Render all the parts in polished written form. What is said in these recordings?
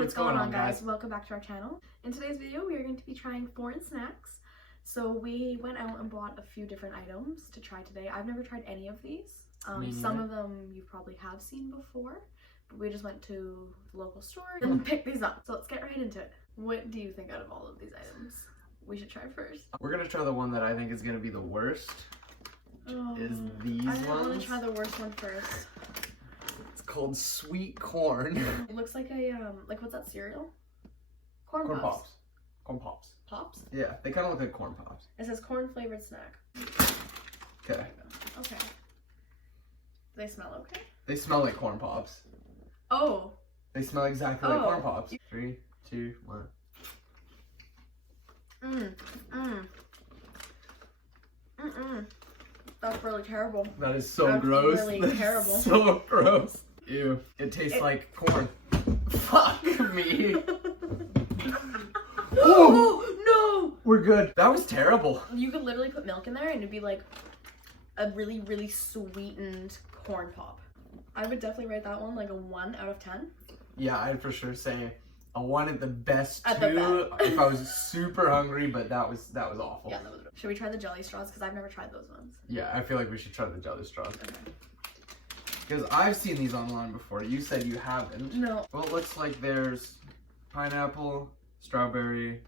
what's going on, guys? Welcome back to our channel. In today's video, we are going to be trying foreign snacks. So we went out and bought a few different items to try today. I've never tried any of these. Some of them you probably have seen before, but we just went to the local store and picked these up. So let's get right into it. What do you think out of all of these items we should try first? We're gonna try the one that I think is gonna be the worst. Is these ones? I want to try the worst one first. It's called sweet corn. It looks like a like, what's that cereal? Corn pops. Corn pops. Pops? Yeah, they kind of look like corn pops. It says corn flavored snack. Okay. Okay. Do they smell okay? They smell like corn pops. Oh. They smell exactly like corn pops. 3, 2, 1. That's really terrible. That is so gross. Really That's terrible. So gross. Ew. It tastes like corn. Fuck me. Oh no! We're good. That was terrible. You could literally put milk in there and it'd be like a really, really sweetened corn pop. I would definitely rate that one like a 1 out of 10. Yeah, I'd for sure say a 1 at the best at too. The if I was super hungry, but that was awful. Yeah, that was. Should we try the jelly straws? Because I've never tried those ones. Yeah, I feel like we should try the jelly straws. Okay. Because I've seen these online before. You said you haven't. No. Well, it looks like there's pineapple, strawberry,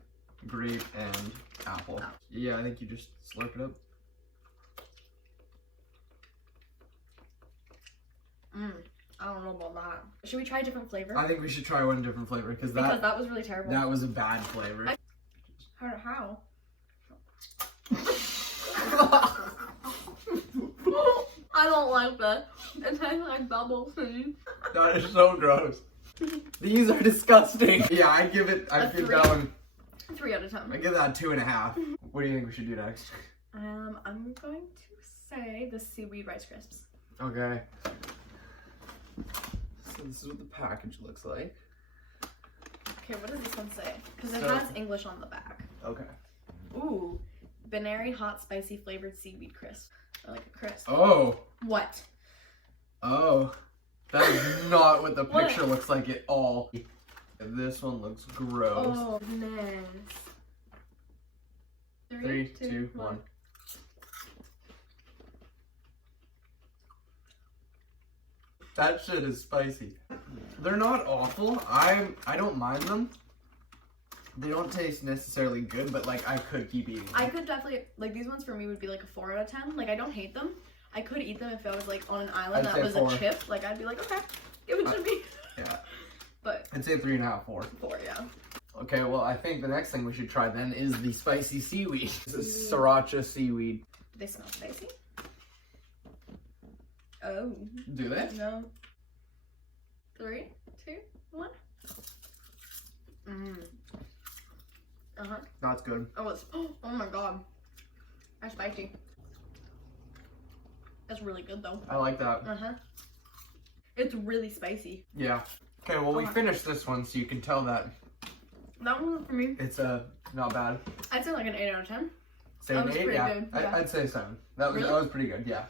grape, and apple. Oh. Yeah, I think you just slurp it up. I don't know about that. Should we try a different flavor? I think we should try one different flavor because that was really terrible. That was a bad flavor. How? I don't like that. It tastes like bubble tea. That is so gross. These are disgusting. Yeah, I'd give it. I'd give that one 3 out of 10. I give that 2.5. What do you think we should do next? I'm going to say the Seaweed Rice Crisps. Okay. So this is what the package looks like. Okay, what does this one say? Because it has English on the back. Okay. Ooh, Benary hot spicy flavored seaweed crisp. Or like a crisp. Oh. What? Oh. That is not what the picture looks like at all. This one looks gross. Oh, goodness. 3, 2, 1. That shit is spicy. They're not awful. I don't mind them. They don't taste necessarily good, but like I could keep eating them. I could definitely, like, these ones for me would be like a 4 out of 10. Like, I don't hate them. I could eat them if I was like on an island that was 4. A chip. Like, I'd be like, okay, give it to me. Yeah. But I'd say 3.5, 4. 4, yeah. Okay, well, I think the next thing we should try then is the spicy seaweed. This is sriracha seaweed. Do they smell spicy? Oh. Do they? No. 3, 2, 1. That's good. Oh, it's, oh my god. That's spicy. That's really good though. I like that. It's really spicy. Yeah. Okay, well, we finished this one, so you can tell that. That one for me. It's not bad. I'd say like an 8 out of 10. Say an 8, yeah. Good. Yeah. I'd say 7. That was pretty good, yeah.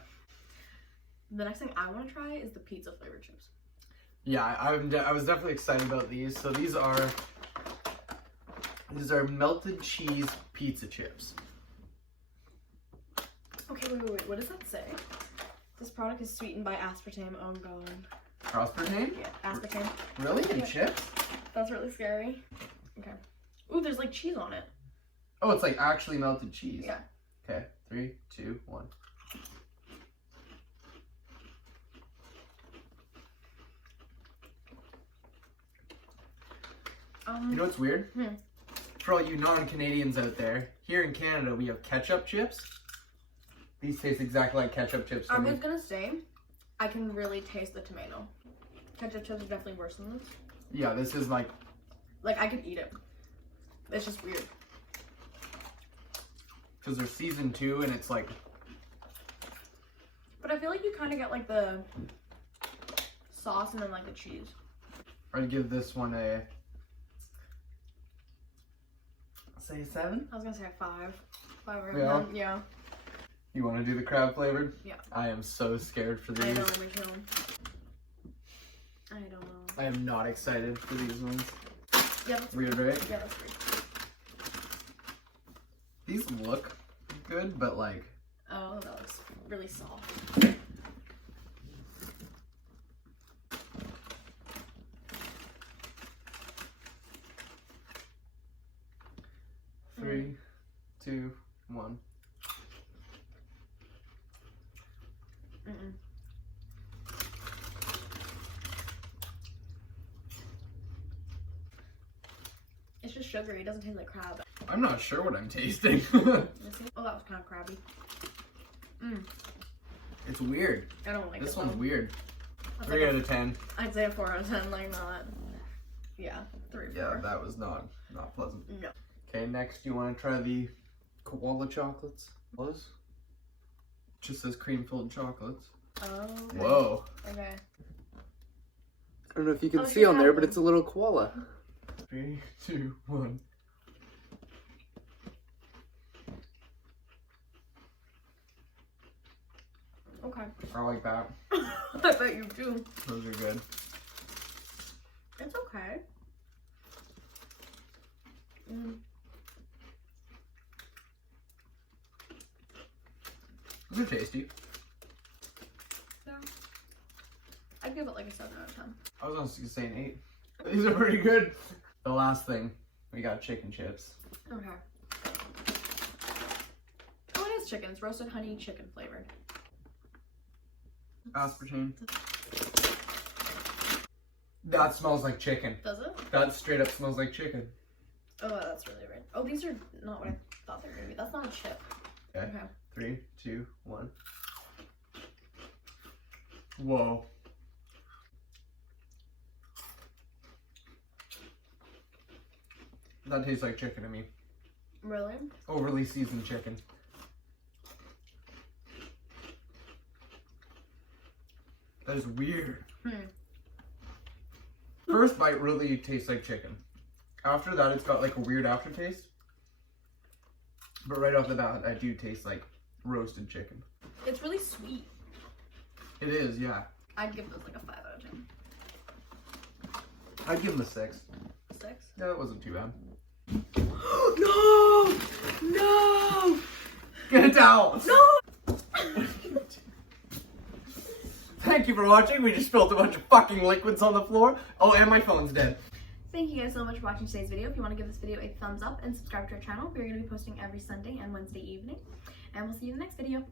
The next thing I want to try is the pizza flavored chips. Yeah, I was definitely excited about these. So these are melted cheese pizza chips. Okay, wait. What does that say? This product is sweetened by aspartame. Oh god. Aspartame? Yeah, aspartame. Really? In chips? That's really scary. Okay. Ooh, there's like cheese on it. Oh, it's like actually melted cheese. Yeah. Okay, 3, 2, 1. You know what's weird? For all you non-Canadians out there, here in Canada we have ketchup chips. These taste exactly like ketchup chips to me. I was gonna say, I can really taste the tomato. Ketchup chips are definitely worse than this. Yeah, this is like I could eat it. It's just weird. Because they're season 2 and it's like... But I feel like you kind of get like the sauce and then like the cheese. I'd give this one a... Say a 7? I was gonna say a 5. 5 or Yeah. 10. Yeah. You want to do the crab flavored? Yeah. I am so scared for these. I know, me too. I don't know. I am not excited for these ones. Yeah, that's Weird, right? Yeah, that's weird. These look good, but like... Oh, that looks really soft. 3, 2, 1. Mm-mm. It's just sugary. It doesn't taste like crab. I'm not sure what I'm tasting. Oh, that was kind of crabby. It's weird. I don't like this it. one's weird. That's 3 out of 10. I'd say a 4 out of 10. Like not. Yeah, 3, 4. Yeah, that was not pleasant. No. Okay, next you want to try the Koala Chocolates? Was? Just says cream-filled chocolates. Oh. Okay. Whoa. Okay. I don't know if you can Oh, see on there, but it's a little koala. 3, 2, 1. Okay. I like that. I bet you do. Those are good. It's okay. They're tasty. Yeah. I'd give it like a 7 out of 10. I was honestly saying 8. These are pretty good. The last thing, we got chicken chips. Okay. Oh, it is chicken. It's roasted honey chicken flavored. Aspartame. That smells like chicken. Does it? That straight up smells like chicken. Oh, that's really weird. Oh, these are not what I thought they were gonna be. That's not a chip. Okay. Okay. 3, 2, 1. Whoa. That tastes like chicken to me. Really? Overly seasoned chicken. That is weird. First bite really tastes like chicken. After that, it's got like a weird aftertaste. But right off the bat, I do taste like roasted chicken. It's really sweet. It is, yeah. I'd give this like a 5 out of 10. I'd give them a 6. 6? Yeah, it wasn't too bad. No! No! Get a towel! No! Thank you for watching. We just spilled a bunch of fucking liquids on the floor. Oh, and my phone's dead. Thank you guys so much for watching today's video. If you want to give this video a thumbs up and subscribe to our channel, we're going to be posting every Sunday and Wednesday evening. And we'll see you in the next video.